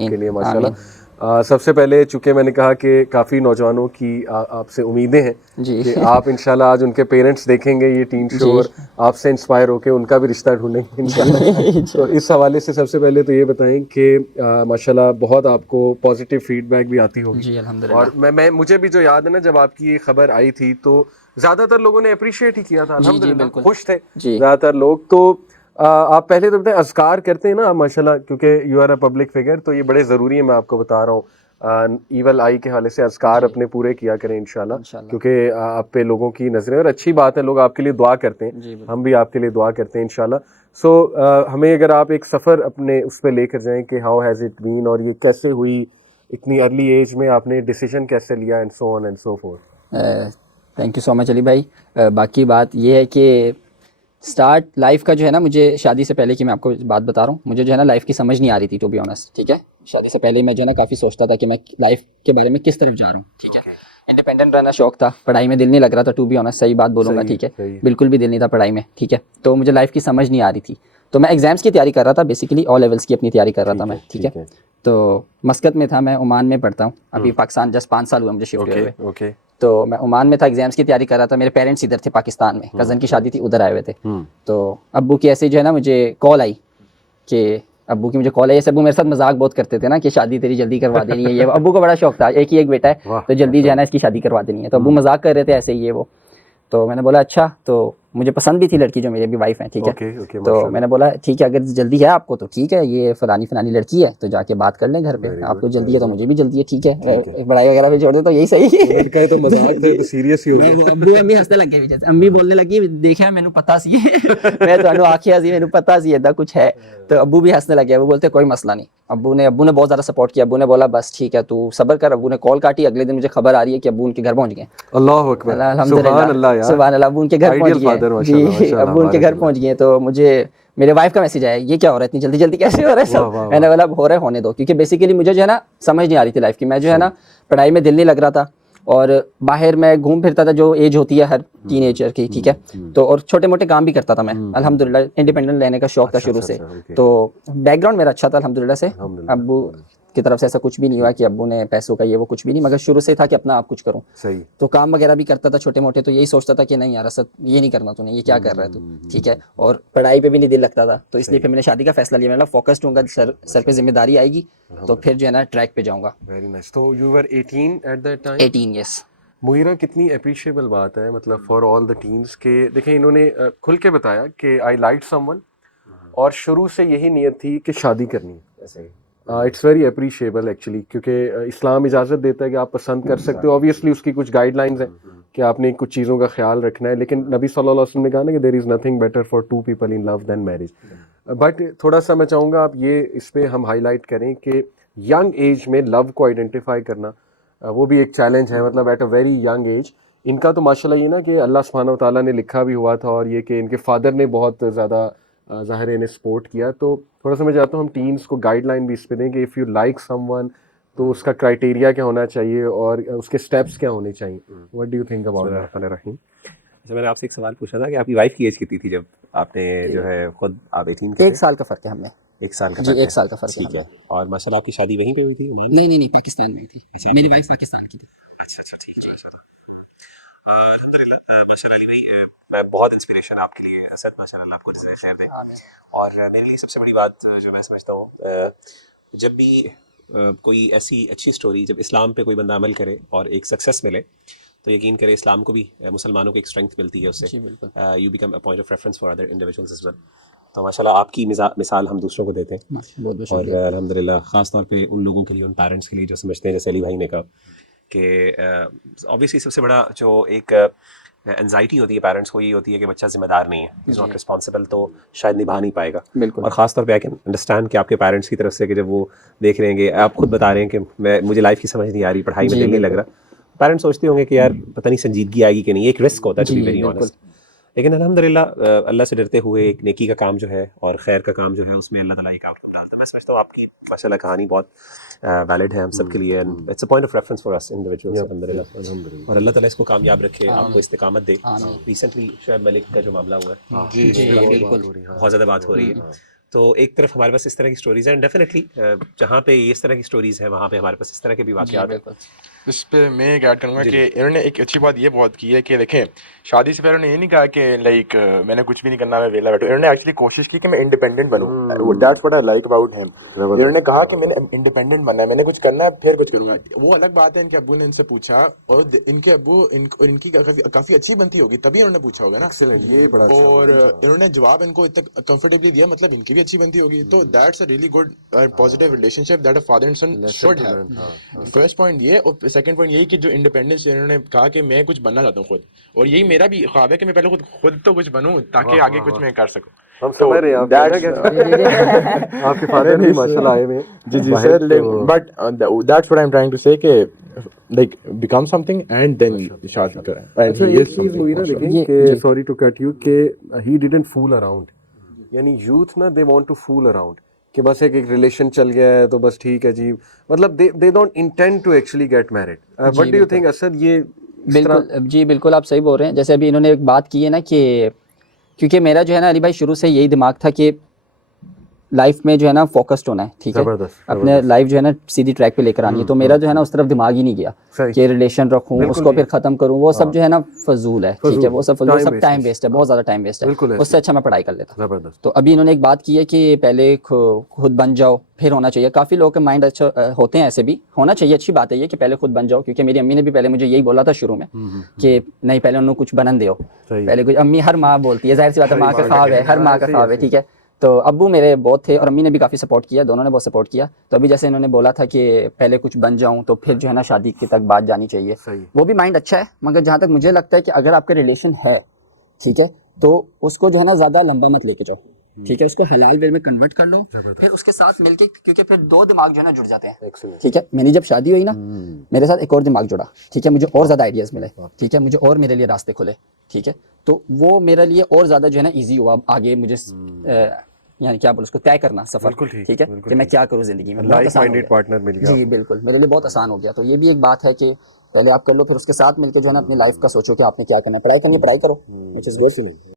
کے لیے ماشاءاللہ. سب سے پہلے چونکہ میں نے کہا کہ کافی نوجوانوں کی آپ سے امیدیں ہیں کہ آپ انشاءاللہ آج ان کے پیرنٹس دیکھیں گے یہ ٹین شو اور آپ سے انسپائر ہو کے ان کا بھی رشتہ ڈھونڈیں گے انشاءاللہ. تو اس حوالے سے سب سے پہلے تو یہ بتائیں کہ ماشاءاللہ بہت آپ کو پازیٹیو فیڈ بیک بھی آتی ہوگی. جی الحمدللہ. اور میں مجھے بھی جو یاد ہے نا جب آپ کی یہ خبر آئی تھی تو زیادہ تر لوگوں نے اپریشیٹ ہی کیا تھا, الحمدللہ خوش تھے زیادہ تر لوگ. تو آپ پہلے تو بتائیں اذکار کرتے ہیں نا ماشاءاللہ, کیونکہ you are a public figure تو یہ بڑے ضروری ہے, میں آپ کو بتا رہا ہوں. ایول آئی کے حوالے سے اذکار اپنے پورے کیا کریں انشاءاللہ, کیونکہ آپ پہ لوگوں کی نظریں, اور اچھی بات ہے لوگ آپ کے لیے دعا کرتے ہیں, ہم بھی آپ کے لیے دعا کرتے ہیں انشاءاللہ. سو ہمیں اگر آپ ایک سفر اپنے اس پہ لے کر جائیں کہ ہاؤ ہیز اٹ بین, اور یہ کیسے ہوئی اتنی ارلی ایج میں, آپ نے ڈیسیژن کیسے لیا, and so on and so forth. Thank you so much Ali بھائی. باقی بات یہ ہے کہ اسٹارٹ لائف کا جو ہے نا, مجھے شادی سے پہلے کی میں آپ کو بات بتا رہا ہوں, مجھے جو ہے نا لائف کی سمجھ نہیں آ رہی تھی ٹو بی آنیسٹ. ٹھیک ہے, شادی سے پہلے میں جو ہے نا کافی سوچتا تھا کہ میں لائف کے بارے میں کس طرف جا رہا ہوں. ٹھیک ہے, انڈیپینڈنٹ رہنا شوق تھا, پڑھائی میں دل نہیں لگ رہا تھا ٹو بی آنیسٹ, صحیح بات بولوں گا. ٹھیک ہے, بالکل بھی دل نہیں تھا پڑھائی میں. ٹھیک ہے, تو مجھے لائف کی سمجھ نہیں آ رہی تھی, تو میں ایگزامس کی تیاری کر رہا تھا, بیسیکلی او لیولس کی اپنی تیاری کر رہا تھا میں. ٹھیک ہے, تو مسقط میں تھا, میں عمان میں پڑھتا ہوں ابھی, پاکستان جسٹ 5 سال ہوئے مجھے شفٹ ہوئے. تو میں عمان میں تھا, ایگزامس کی تیاری کر رہا تھا, میرے پیرنٹس ادھر تھے پاکستان میں, کزن کی شادی تھی, ادھر آئے ہوئے تھے. تو ابو کی ایسے جو ہے نا مجھے کال آئی کہ ابو کی مجھے کال آئی, ابو میرے ساتھ مذاق بہت کرتے تھے نا کہ شادی تیری جلدی کروا دینی ہے, یہ ابو کو بڑا شوق تھا, ایک ہی ایک بیٹا ہے تو جلدی جو ہے نا اس کی شادی کروا دینی ہے. تو ابو مذاق کر رہے تھے ایسے ہی یہ وہ, تو میں نے بولا اچھا, تو مجھے پسند بھی تھی لڑکی جو میری بھی وائف ہیں. ٹھیک ہے, تو میں نے بولا ٹھیک ہے اگر جلدی ہے آپ کو تو ٹھیک ہے, یہ فلانی لڑکی ہے تو جا کے بات کر لیں گھر پہ, آپ کو جلدی ہے تو مجھے بھی جلدی ہے. ٹھیک ہے, پڑھائی وغیرہ پہ چھوڑ دے تو یہی صحیح ہے. تو مذاق تھے تو سیریس ہی ہو گیا. ابو امی ہنسنے لگ گئے, جیسے امی بولنے لگی دیکھا میں نے پتا سی میں تو آنکھیں ہنسی, میں نے پتا سی ایدا کچھ ہے. تو ابو بھی ہنسنے لگے, وہ بولتے کوئی مسئلہ نہیں. ابو نے بہت زیادہ سپورٹ کیا. ابو نے بولا بس ٹھیک ہے تو صبر کر. ابو نے کال کاٹی, اگلے دن مجھے خبر آ رہی ہے کہ ابو ان کے گھر پہنچ گئے. اللہ اکبر, الحمدللہ, سبحان اللہ, ابو ان کے گھر پہنچ گئے. جی ابو ان کے گھر پہنچ گئے. تو مجھے میرے وائف کا میسج آیا, یہ کیا ہو رہا ہے اتنی جلدی کیسے ہو رہا ہے سب. میں نے بولا ہو رہا ہے ہونے دو, کیونکہ بیسیکلی مجھے جو ہے نا سمجھ نہیں آ رہی تھی لائف کی. میں جو ہے نا پڑھائی میں دل نہیں لگ رہا تھا, اور باہر میں گھوم پھرتا تھا جو ایج ہوتی ہے ہر ٹین ایجر کی. ٹھیک ہے, تو اور چھوٹے موٹے کام بھی کرتا تھا میں الحمدللہ, انڈیپینڈنٹ رہنے کا شوق تھا شروع سے. تو بیک گراؤنڈ میرا اچھا تھا الحمدللہ سے. ابو کی طرف سے ایسا کچھ بھی نہیں ہوا کہ ابو نے پیسوں کا یہ وہ کچھ بھی نہیں, مگر شروع سے تھا کہ اپنا آپ کچھ کروں. تو کام وغیرہ بھی کرتا تھا چھوٹے موٹے, تو یہی سوچتا تھا کہ نہیں یار اسد یہ نہیں کرنا تو نہیں, یہ کیا کر رہا ہے تو. ٹھیک ہے, اور پڑھائی پہ بھی نہیں دل لگتا تھا, تو اس لیے پھر میں نے شادی کا فیصلہ لیا. میں فوکسڈ ہوں گا, سر پہ ذمہ داری آئے گی تو پھر جو ہے نا ٹریک پہ جاؤں گا. Very nice. تو you were 18 at that time. 18 yes. Mughira کتنی اپریشیبل بات ہے مطلب فار آل دا ٹینس کہ دیکھیں انہوں نے کھل کے بتایا کہ آئی لائک سم ون, اور شروع سے یہی نیت تھی کہ شادی کرنی ہے. اٹس ویری اپریشیبل ایکچولی, کیونکہ اسلام اجازت دیتا ہے کہ آپ پسند کر سکتے ہو. اوبیسلی اس کی کچھ گائیڈ لائنز ہیں کہ آپ نے کچھ چیزوں کا خیال رکھنا ہے, لیکن نبی صلی اللہ علیہ وسلم نے کہا نا کہ there is nothing better for two people in love than marriage. But تھوڑا سا میں چاہوں گا آپ یہ اس پہ ہم ہائی لائٹ کریں کہ ینگ ایج میں لو کو آئیڈینٹیفائی کرنا وہ بھی ایک چیلنج ہے, مطلب at a very young age. ان کا تو ماشاءاللہ یہ نا کہ اللہ سبحانہ و تعالیٰ نے لکھا بھی ہوا تھا, اور یہ کہ ان کے فادر نے بہت زیادہ ظاہر انہیں سپورٹ کیا. تو تھوڑا سا میں چاہتا ہوں ہم ٹینس کو گائیڈ لائن بھی اس پہ دیں کہ if you like some one تو اس کا کرائٹیریا کیا ہونا چاہیے اور اس کے اسٹیپس کیا ہونے چاہیے. What do you think about that Rahim? اچھا, میں نے آپ سے ایک سوال پوچھا تھا کہ آپ کی وائف کی ایج کتنی تھی جب آپ نے جو ہے خود آپ 18 کے؟ 1 سال کا فرق ہے ہم میں. 1 سال کا؟ جی 1 سال کا فرق ٹھیک ہے. اور ماشاء اللہ آپ کی شادی وہیں پہ ہوئی تھی؟ نہیں پاکستان میں تھی. میری وائف پاکستان کی تھی. اچھا ٹھیک ہے. الحمدللہ ماشاء اللہ علی بھائی, میں بہت انسپریشن آپ کے لیے اسد, ماشاء اللہ آپ کو جزائے خیر دے. اور میرے لیے سب سے بڑی بات جو میں سمجھتا ہوں, جب بھی کوئی ایسی اچھی اسٹوری, جب اسلام پہ کوئی بندہ عمل کرے اور ایک سکسیس ملے تو یقین کرے اسلام کو بھی, مسلمانوں کو ایک اسٹرینتھ ملتی ہے اس سے. You become a point of reference for other individuals as well. تو ماشاء اللہ آپ کی مثال ہم دوسروں کو دیتے ہیں, اور الحمدللہ خاص طور پہ ان لوگوں کے لیے, ان پیرنٹس کے لیے جو سمجھتے ہیں جیسے علی بھائی نے کہا کہ اوبیسلی سب سے بڑا جو ایک انزائٹی ہوتی ہے پیرنٹس کو, یہ ہوتی ہے کہ بچہ ذمہ دار نہیں ہے, از ناٹ رسپانسبل, تو شاید نبھا نہیں پائے گا. اور خاص طور پہ آئی کین انڈرسٹینڈ کہ آپ کے پیرنٹس کی طرف سے کہ جب وہ دیکھ رہے ہیں کہ آپ خود بتا رہے ہیں کہ مجھے لائف کی سمجھ نہیں آ رہی, پڑھائی میں دل نہیں لگ رہا, پیرنٹس سوچتے ہوں گے کہ یار پتہ نہیں سنجیدگی آئے گی کہ نہیں. ایک رسک ہوتا ہے ٹو بی ویری آنیسٹ. لیکن الحمدللہ اللہ سے ڈرتے ہوئے ایک نیکی کا کام جو ہے اور خیر کا کام جو ہے اس میں اللہ تعالیٰ ایک کام ڈالتا ہے. میں سمجھتا ہوں آپ کی ماشاء اللہ کہانی بہت ویلڈ ہے ہم سب کے لیے, and it's a point of reference for us individuals الحمدللہ. اور اللہ تعالیٰ اس کو کامیاب رکھے, آپ کو استقامت دے. ریسنٹلی شعیب ملک کا جو معاملہ ہوا ہے, بہت زیادہ بات ہو رہی ہے. تو ایک طرف ہمارے پاس اس طرح کی سٹوریز ہیں, اینڈ ڈیفینیٹلی جہاں پہ اس طرح کی سٹوریز ہیں وہاں پہ ہمارے پاس اس طرح کے بھی واقعات ہیں. اس پہ میں ایک ایڈ کروں گا کہ انہوں نے ایک اچھی بات یہ بہت کی ہے کہ دیکھیں شادی سے پہلے انہوں نے یہ نہیں کہا کہ لائک میں نے کچھ بھی نہیں کرنا, میں ویلا بیٹھوں. انہوں نے ایکچولی کوشش کی کہ میں independent Bannu. That's what I like about ہم. انہوں نے کہا کہ میں نے انڈیپینڈنٹ بننا ہے, میں نے کچھ کرنا ہے پھر کچھ کروں گا. وہ الگ بات ہے ان کے ابو نے ان سے پوچھا, اور ان کے ابو ان کی کافی اچھی بنتی ہوگی تبھی انہوں نے پوچھا ہوگا نا, یہ بڑا اور انہوں نے جواب ان کو اتنا کمفرٹیبلی دیا, مطلب ان کی بھی اچھی بنتی ہوگی. تو that's a really good positive relationship that a father and son should have. First point یہ, اور سیکنڈ پوائنٹ یہی کہ جو انڈیپینڈنس انہوں نے کہا کہ میں کچھ بننا چاہتا ہوں خود, اور یہی میرا بھی خواب ہے کہ میں پہلے خود تو کچھ بنوں تاکہ آگے کچھ میں کر سکوں. ہم سمجھ رہے ہیں آپ کے فادر بھی ماشاءاللہ آئے ہوئے. جی جی sir, but that's what I am trying to say کہ like become something and then شادی کریں. اچھا ایک چیز ہوئی نا دیکھیں کہ سوری ٹو کٹ یو کہ ہی ڈیڈنٹ فول اراؤنڈ, یعنی یوتھ نا they want to fool around کہ بس ایک ریلیشن چل گیا ہے تو بس ٹھیک ہے جی, مطلب they don't intend to actually get married. What do you think Asad, یہ بالکل جی بالکل آپ صحیح بول رہے ہیں. جیسے ابھی انہوں نے ایک بات کی ہے نا کہ کیونکہ میرا جو ہے نا علی بھائی شروع سے یہی دماغ تھا کہ لائف میں جو ہے نا فوکسڈ ہونا ہے, ٹھیک ہے, اپنے لائف جو ہے نا سیدھی ٹریک پہ لے کر آنی ہے. تو میرا جو ہے نا اس طرف دماغ ہی نہیں گیا کہ ریلیشن رکھوں اس کو پھر ختم کروں, وہ سب جو ہے نا فضول ہے, ٹھیک ہے, وہ سب ٹائم ویسٹ ہے, بہت زیادہ ٹائم ویسٹ ہے. اس سے اچھا میں پڑھائی کر لیتا. تو ابھی انہوں نے ایک بات کی ہے کہ پہلے خود بن جاؤ پھر ہونا چاہیے. کافی لوگوں کے مائنڈ اچھا ہوتے ہیں, ایسے بھی ہونا چاہیے, اچھی بات ہے یہ کہ پہلے خود بن جاؤ. کیونکہ میری امی نے بھی پہلے مجھے یہی بولا تھا شروع میں کہ نہیں پہلے انہوں کچھ بنن دیو, پہلے کچھ. امی ہر ماں بولتی ہے, ظاہر سی بات ہے, ماں کا خواب ہے, ہر ماں کا خواب ہے, ٹھیک ہے. تو ابو میرے بہت تھے اور امی نے بھی کافی سپورٹ کیا, دونوں نے بہت سپورٹ کیا. تو ابھی جیسے انہوں نے بولا تھا کہ پہلے کچھ بن جاؤں تو پھر جو ہے نا شادی کی تک بات جانی چاہیے, وہ بھی مائنڈ اچھا ہے. مگر جہاں تک مجھے لگتا ہے کہ اگر آپ کا ریلیشن ہے, ٹھیک ہے, تو اس کو جو ہے نا زیادہ لمبا مت لے کے جاؤ, ٹھیک ہے, اس کو حلال وے میں کنورٹ کر لو, پھر اس کے ساتھ مل کے, کیونکہ پھر دو دماغ جو ہے نا جڑ جاتے ہیں, ٹھیک ہے. میری جب شادی ہوئی نا میرے ساتھ ایک اور دماغ جڑا, ٹھیک ہے, مجھے اور زیادہ آئیڈیاز ملے, ٹھیک ہے, مجھے اور میرے لیے راستے کھلے, ٹھیک ہے. تو وہ میرے لیے اور زیادہ جو ہے نا ایزی ہوا آگے مجھے یعنی کیا بولو اس کو طے کرنا سفر, ٹھیک ہے, کہ میں کیا کروں زندگی میں. لائف مائنڈیڈ پارٹنر مل گیا. جی بالکل, میرے لیے بہت آسان ہو گیا. تو یہ بھی ایک بات ہے کہ پہلے آپ کر لو, پھر اس کے ساتھ مل کے جو ہے نا اپنی لائف کا سوچو کہ آپ نے کیا کرنا ہے. پڑھائی کرنی ہے پڑھائی کرو,